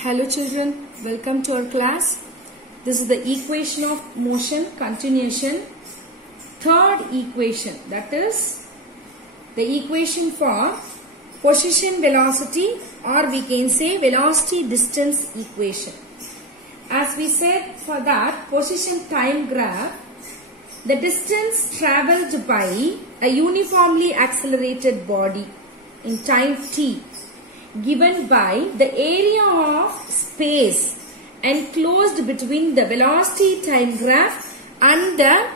Hello children, welcome to our class. This is the equation of motion continuation. Third equation, that is the equation for position velocity, or we can say velocity distance equation. As we said, for that position time graph, the distance travelled by a uniformly accelerated body in time t given by the area of space enclosed between the velocity time graph and the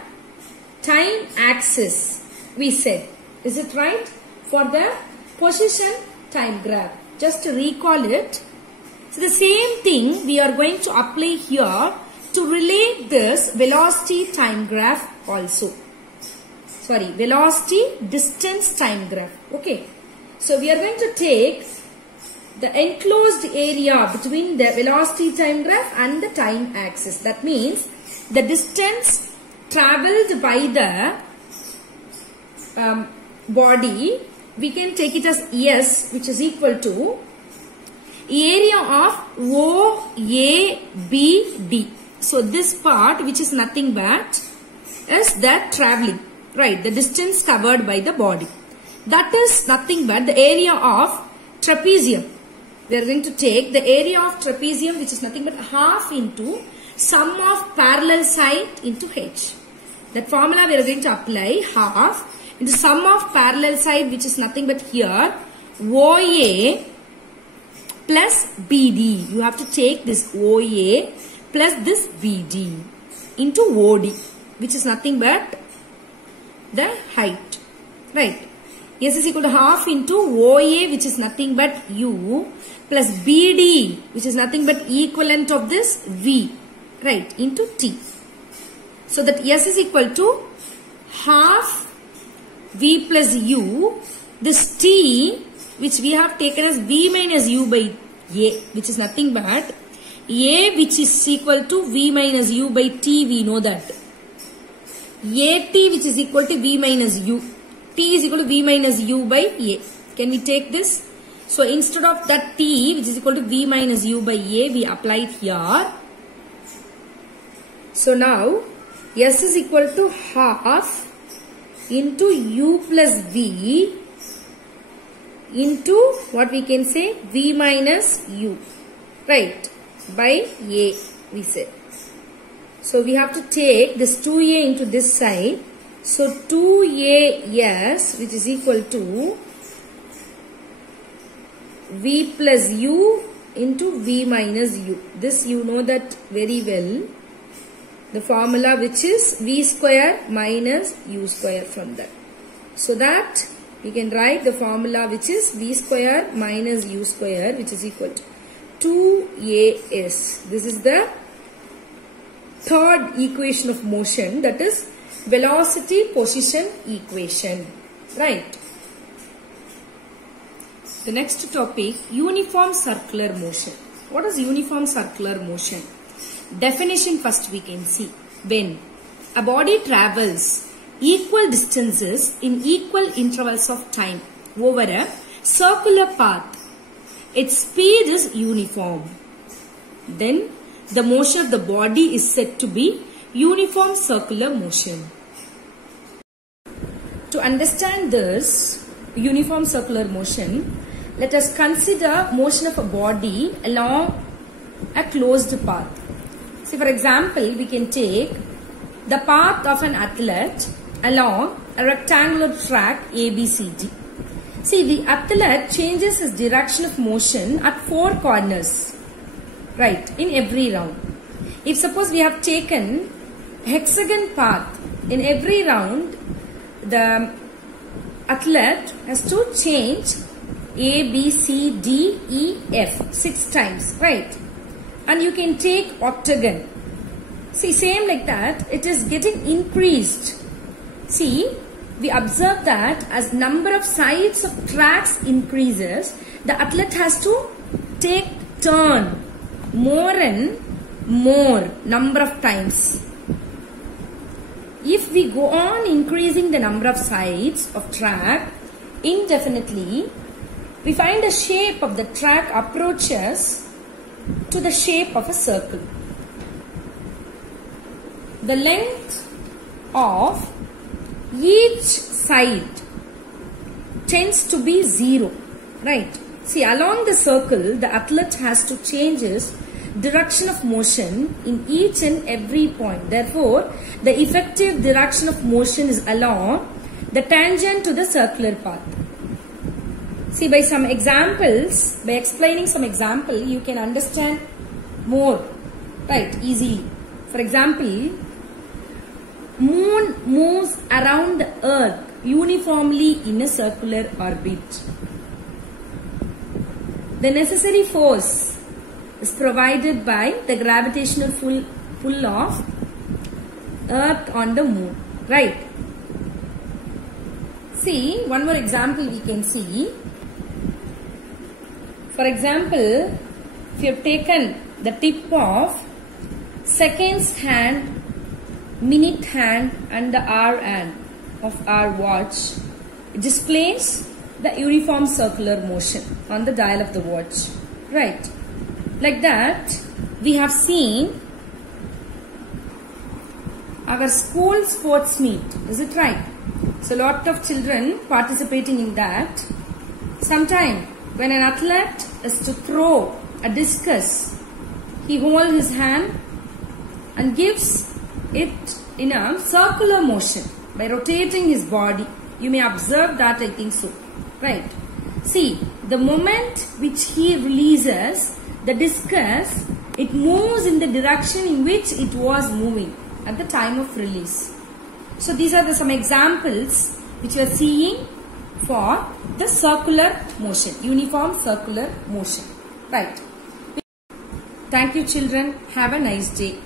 time axis, we said. Is it right? For the position time graph. Just to recall it. So the same thing we are going to apply here to relate this velocity time graph also. Sorry, velocity distance time graph. Okay. So we are going to take the enclosed area between the velocity time graph and the time axis. That means the distance travelled by the body, we can take it as S, which is equal to area of OABD. So this part, which is nothing but is the travelling, right? The distance covered by the body. That is nothing but the area of trapezium. We are going to take the area of trapezium, which is nothing but half into sum of parallel side into h. That formula we are going to apply, half into sum of parallel side, which is nothing but here OA plus BD. You have to take this OA plus this BD into OD, which is nothing but the height, right? S is equal to half into OA, which is nothing but U, plus BD, which is nothing but equivalent of this V, right, into T. So that S is equal to half V plus U, this T, which we have taken as V minus U by A, which is nothing but A, which is equal to V minus U by T, we know that. AT, which is equal to V minus U. T is equal to V minus U by A. Can we take this? So instead of that T, which is equal to V minus U by A, we applied here. So now S is equal to half into U plus V into what we can say V minus U, right, by A, we said. So we have to take this 2A into this side. So 2AS, which is equal to V plus U into V minus U. This you know that very well. The formula which is V square minus U square from that. So that we can write the formula which is V square minus U square, which is equal to 2AS. This is the third equation of motion, that is velocity position equation, right? The next topic, uniform circular motion. What is uniform circular motion? Definition first we can see. When a body travels equal distances in equal intervals of time over a circular path, its speed is uniform. Then the motion of the body is said to be uniform circular motion. To understand this uniform circular motion, let us consider motion of a body along a closed path. See, for example, we can take the path of an athlete along a rectangular track ABCD. See, the athlete changes his direction of motion at 4 corners, right, in every round. If suppose we have taken hexagon path, in every round the athlete has to change A, B, C, D, E, F 6 times, right? And you can take octagon. See, same like that, it is getting increased. See, we observe that as number of sides of tracks increases, the athlete has to take turn more and more number of times. If we go on increasing the number of sides of track indefinitely, we find the shape of the track approaches to the shape of a circle. The length of each side tends to be 0, right? See, along the circle, the athlete has to change his direction of motion in each and every point. Therefore, the effective direction of motion is along the tangent to the circular path. See, by some examples, by explaining some example, you can understand more, right, easily. For example, moon moves around the earth uniformly in a circular orbit. The necessary force is provided by the gravitational pull of earth on the moon, right? See, one more example we can see. For example, if you have taken the tip of seconds hand, minute hand and the hour hand of our watch, it displays the uniform circular motion on the dial of the watch, right? Like that, we have seen our school sports meet, is it right? So, lot of children participating in that. Sometime when an athlete is to throw a discus, he holds his hand and gives it in a circular motion by rotating his body. You may observe that, I think so, right? See, the moment which he releases the discus, it moves in the direction in which it was moving at the time of release. So these are some examples which we are seeing for the circular motion, uniform circular motion, right? Thank you children. Have a nice day.